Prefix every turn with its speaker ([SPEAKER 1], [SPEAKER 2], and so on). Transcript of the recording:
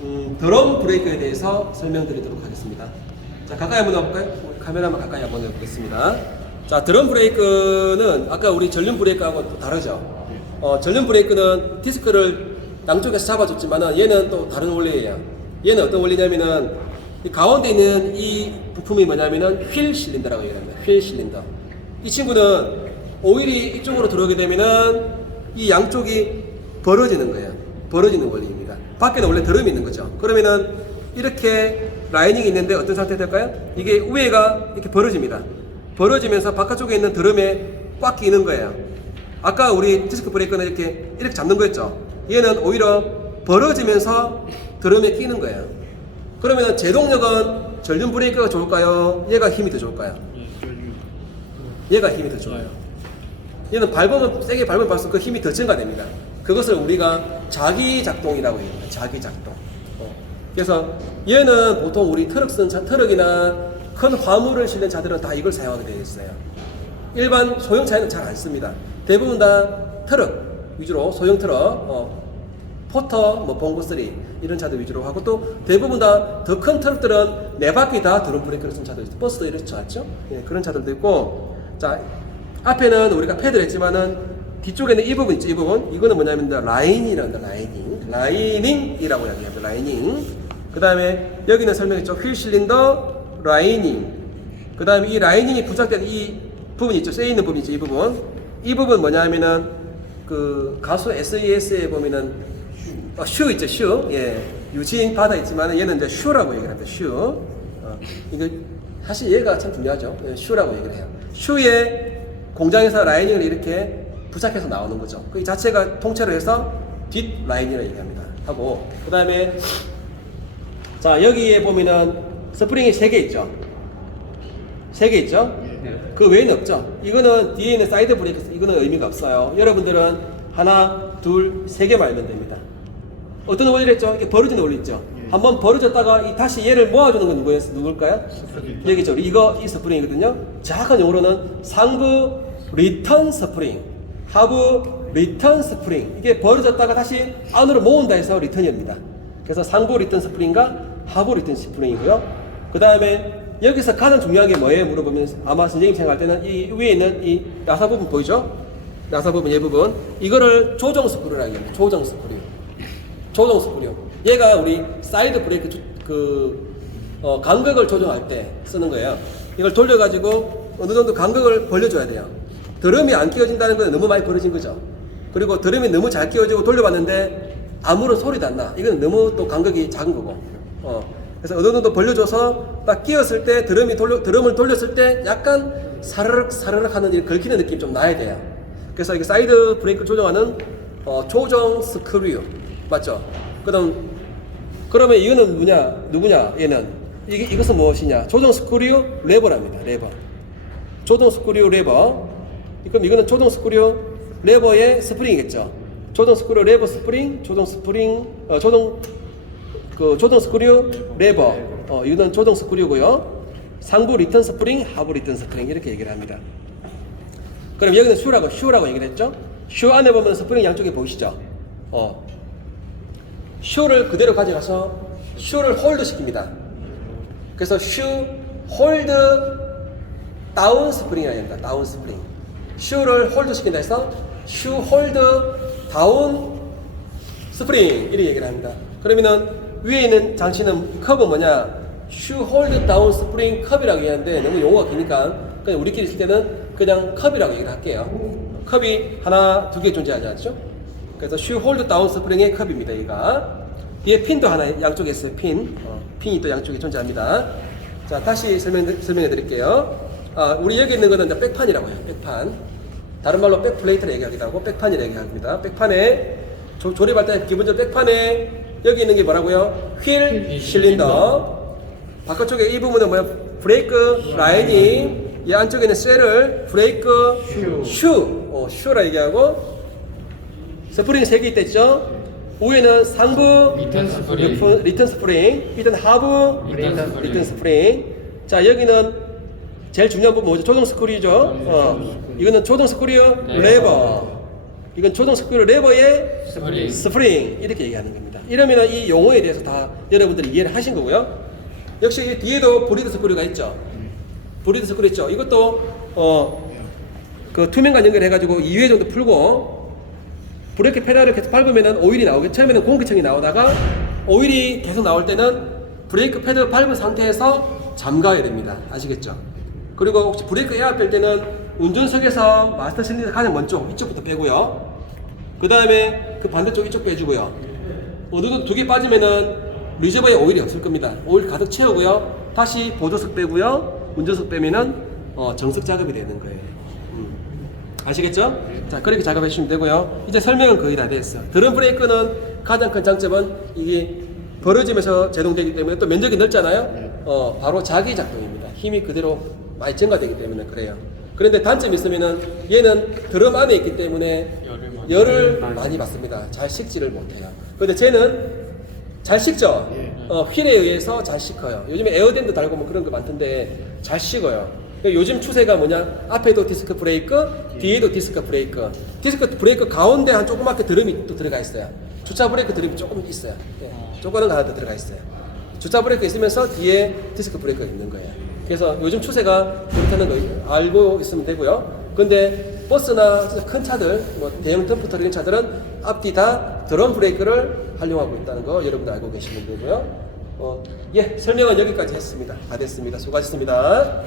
[SPEAKER 1] 음, 드럼 브레이크에 대해서 설명드리도록 하겠습니다. 자, 가까이 한번? 우리 카메라만 가까이 한번 넣어보겠습니다. 자, 드럼 브레이크는 아까 우리 전륜 브레이크하고 또 다르죠? 어, 전륜 브레이크는 디스크를 양쪽에서 잡아줬지만은 얘는 또 다른 원리예요. 얘는 어떤 원리냐면은 이 가운데 있는 이 부품이 뭐냐면은 휠 실린더라고 얘기합니다. 휠 실린더. 이 친구는 오일이 이쪽으로 들어오게 되면은 이 양쪽이 벌어지는 거예요. 벌어지는 원리입니다. 밖에는 원래 드럼이 있는 거죠. 그러면은 이렇게 라이닝이 있는데 어떤 상태 될까요? 이게 위에가 이렇게 벌어집니다. 벌어지면서 바깥쪽에 있는 드럼에 꽉 끼는 거예요. 아까 우리 디스크 브레이크는 이렇게 이렇게 잡는 거였죠. 얘는 오히려 벌어지면서 드럼에 끼는 거예요. 그러면 제동력은 전륜 브레이크가 좋을까요? 얘가 힘이 더 좋을까요? 얘가 힘이 더 좋아요. 얘는 밟으면 세게 밟으면 발수록 그 힘이 더 증가됩니다. 그것을 우리가 자기 작동이라고 얘기합니다. 자기 작동. 어. 그래서 얘는 보통 우리 트럭 쓴 차, 트럭이나 큰 화물을 실는 차들은 다 이걸 사용하게 되어 있어요. 일반 소형 차에는 잘 안 씁니다. 대부분 다 트럭 위주로 소형 트럭, 어, 포터, 뭐 봉고 3 이런 차들 위주로 하고 또 대부분 다 더 큰 트럭들은 네 바퀴 다 드럼 브레이크를 쓴 있어요. 버스도 이렇죠, 맞죠? 예, 그런 차들도 있고 자 앞에는 우리가 패드를 했지만은 뒤쪽에는 이 부분 있죠, 이 부분. 이거는 뭐냐면 라인이란다, 라이닝, 라이닝이라고 이야기합니다. 라이닝. 그 다음에 여기는 설명했죠, 휠 실린더 라이닝. 그 다음에 이 라이닝이 부착된 이 부분 있죠, 쇠 있는 부분 있죠, 이 부분. 이 부분 뭐냐면은 그 가수 SES에 보면은 어, 슈 있죠, 슈. 예. 유진 바다 있지만 얘는 이제 슈라고 얘기를 합니다. 슈. 어, 이거 사실 얘가 참 중요하죠. 예, 슈라고 얘기를 해요. 슈에 공장에서 라이닝을 이렇게 부착해서 나오는 거죠. 그 자체가 통째로 해서 뒷 라인이라고 얘기합니다. 하고 그 다음에 자 여기에 보면은 스프링이 세개 있죠. 세개 있죠. 그 외에는 없죠. 이거는 뒤에 있는 사이드 브레이크 이거는 의미가 없어요. 여러분들은 하나, 둘, 세 개만 알면 됩니다. 어떤 원리를 했죠? 이게 벌어지는 원리 있죠. 한번 벌어졌다가 이 다시 얘를 모아주는 건 누구였, 누굴까요? 여기죠. 이거 이 스프링이거든요. 정확한 용어로는 상부 리턴 스프링, 하부 리턴 스프링. 이게 벌어졌다가 다시 안으로 모은다 해서 리턴입니다. 그래서 상부 리턴 스프링과 하부 리턴 스프링이고요. 그 다음에 여기서 가장 중요한 게 뭐예요? 물어보면 아마 선생님 생각할 때는 이 위에 있는 이 나사 부분 보이죠? 나사 부분, 얘 부분. 이거를 조정 스크류라고 합니다. 조정 스크류. 조정 스크류. 얘가 우리 사이드 브레이크 조- 그 어, 간격을 조정할 때 쓰는 거예요. 이걸 돌려가지고 어느 정도 간격을 벌려줘야 돼요. 드럼이 안 끼워진다는 건 너무 많이 벌어진 거죠. 그리고 드럼이 너무 잘 끼워지고 돌려봤는데 아무런 소리도 안 나. 이건 너무 또 간격이 작은 거고. 어. 그래서 어느 정도 벌려줘서 딱 끼웠을 때 드럼이 돌려, 드럼을 돌렸을 때 약간 사르륵 사르륵 하는 이 걸키는 느낌이 좀 나야 돼요. 그래서 이게 사이드 브레이크를 조정하는 어, 조정 스크류 맞죠? 그다음 그러면 이거는 뭐냐 누구냐 얘는 이게 이것은 무엇이냐 조정 스크류 레버랍니다 레버 조정 스크류 레버 그럼 이거는 조정 스크류 레버의 스프링이겠죠. 조정 스크류 레버 스프링 조정 스프링 어, 조정 그 조정 스크류 레버. 어, 이거는 조정 스크류고요. 상부 리턴 스프링 하부 리턴 스프링 이렇게 얘기를 합니다. 그럼 여기는 슈라고 슈라고 얘기를 했죠. 슈 안에 보면 스프링 양쪽에 보이시죠? 어. 슈를 그대로 가져가서 슈를 홀드 시킵니다. 그래서 슈 홀드 다운 스프링이라고 합니다. 다운 스프링. 슈를 홀드 시킨다 해서 슈 홀드 다운 스프링 이렇게 얘기를 합니다. 그러면은 위에 있는 장치는 컵은 뭐냐? 슈 홀드 다운 스프링 컵이라고 얘기하는데 너무 용어가 기니까 그냥 우리끼리 쓸 때는 그냥 컵이라고 얘기를 할게요. 컵이 하나 두 개 존재하지 않죠? 그래서 슈 홀드 다운 스프링의 컵입니다. 얘가 뒤에 핀도 하나 양쪽에 있어요. 핀 어, 핀이 또 양쪽에 존재합니다. 자 다시 설명 설명해 드릴게요. 아, 우리 여기 있는 거는 백판이라고 해요. 백판. 다른 말로 백플레이트를 얘기하기도 하고 백판이라고 얘기합니다. 백판에 조, 조립할 때 기본적으로 백판에 여기 있는 게 뭐라고요? 휠 실린더. 바깥쪽에 이 부분은 뭐야? 브레이크 라인이 이 안쪽에 있는 쇠를 브레이크 슈, 어, 슈라 얘기하고 스프링 3개 있댔죠? 위에는 상부
[SPEAKER 2] 리턴 스프링.
[SPEAKER 1] 리턴, 리턴 스프링, 밑에는 하부
[SPEAKER 2] 리턴 스프링.
[SPEAKER 1] 리턴 스프링. 자 여기는 제일 중요한 부분 뭐죠? 조정 스크류죠. 어, 이거는 조정 스크류
[SPEAKER 2] 네.
[SPEAKER 1] 레버. 이건 조정 스크류 레버의
[SPEAKER 2] 스프링.
[SPEAKER 1] 스프링 이렇게 얘기하는 겁니다. 이러면 이 용어에 대해서 다 여러분들이 이해를 하신 거고요. 역시 이 뒤에도 브리드 스크류가 있죠. 브리드 스크류 있죠. 이것도 어, 그 투명관 연결해가지고 2회 정도 풀고 브레이크 페달을 계속 밟으면 오일이 나오겠죠. 처음에는 공기청이 나오다가 오일이 계속 나올 때는 브레이크 패드 밟은 상태에서 잠가야 됩니다. 아시겠죠? 그리고 혹시 브레이크 에어 뺄 때는 운전석에서 마스터 실린더 가장 먼저 이쪽부터 빼고요. 그 다음에 그 반대쪽 이쪽 빼주고요. 어느 정도 두 개 빠지면은 리저버에 오일이 없을 겁니다. 오일 가득 채우고요. 다시 보조석 빼고요. 운전석 빼면은 어, 정석 작업이 되는 거예요. 음. 아시겠죠? 자, 그렇게 작업해 주시면 되고요. 이제 설명은 거의 다 됐어. 드럼 브레이크는 가장 큰 장점은 이게 벌어지면서 제동되기 때문에 또 면적이 넓잖아요. 어, 바로 자기 작동입니다. 힘이 그대로 많이 증가되기 때문에 그래요. 그런데 단점이 있으면은 얘는 드럼 안에 있기 때문에
[SPEAKER 2] 열을 많이-
[SPEAKER 1] 열을 많이 받습니다. 잘 식지를 못해요. 근데 쟤는 잘 식죠? 어, 휠에 의해서 잘 식어요. 요즘에 에어댐도 달고 뭐 그런 거 많던데 잘 식어요. 그러니까 요즘 추세가 뭐냐? 앞에도 디스크 브레이크, 뒤에도 디스크 브레이크. 디스크 브레이크 가운데 한 조그맣게 드럼이 또 들어가 있어요. 주차 브레이크 드럼이 조금 있어요. 예, 조그마한 거 하나 더 들어가 있어요. 주차 브레이크 있으면서 뒤에 디스크 브레이크가 있는 거예요. 그래서 요즘 추세가 그렇다는 거 알고 있으면 되고요. 근데 버스나 큰 차들, 뭐 대형 덤프 트럭 이런 차들은 앞뒤 다 드럼 브레이크를 활용하고 있다는 거 여러분들 알고 계시면 되고요. 어, 예, 설명은 여기까지 했습니다. 다 됐습니다. 수고하셨습니다.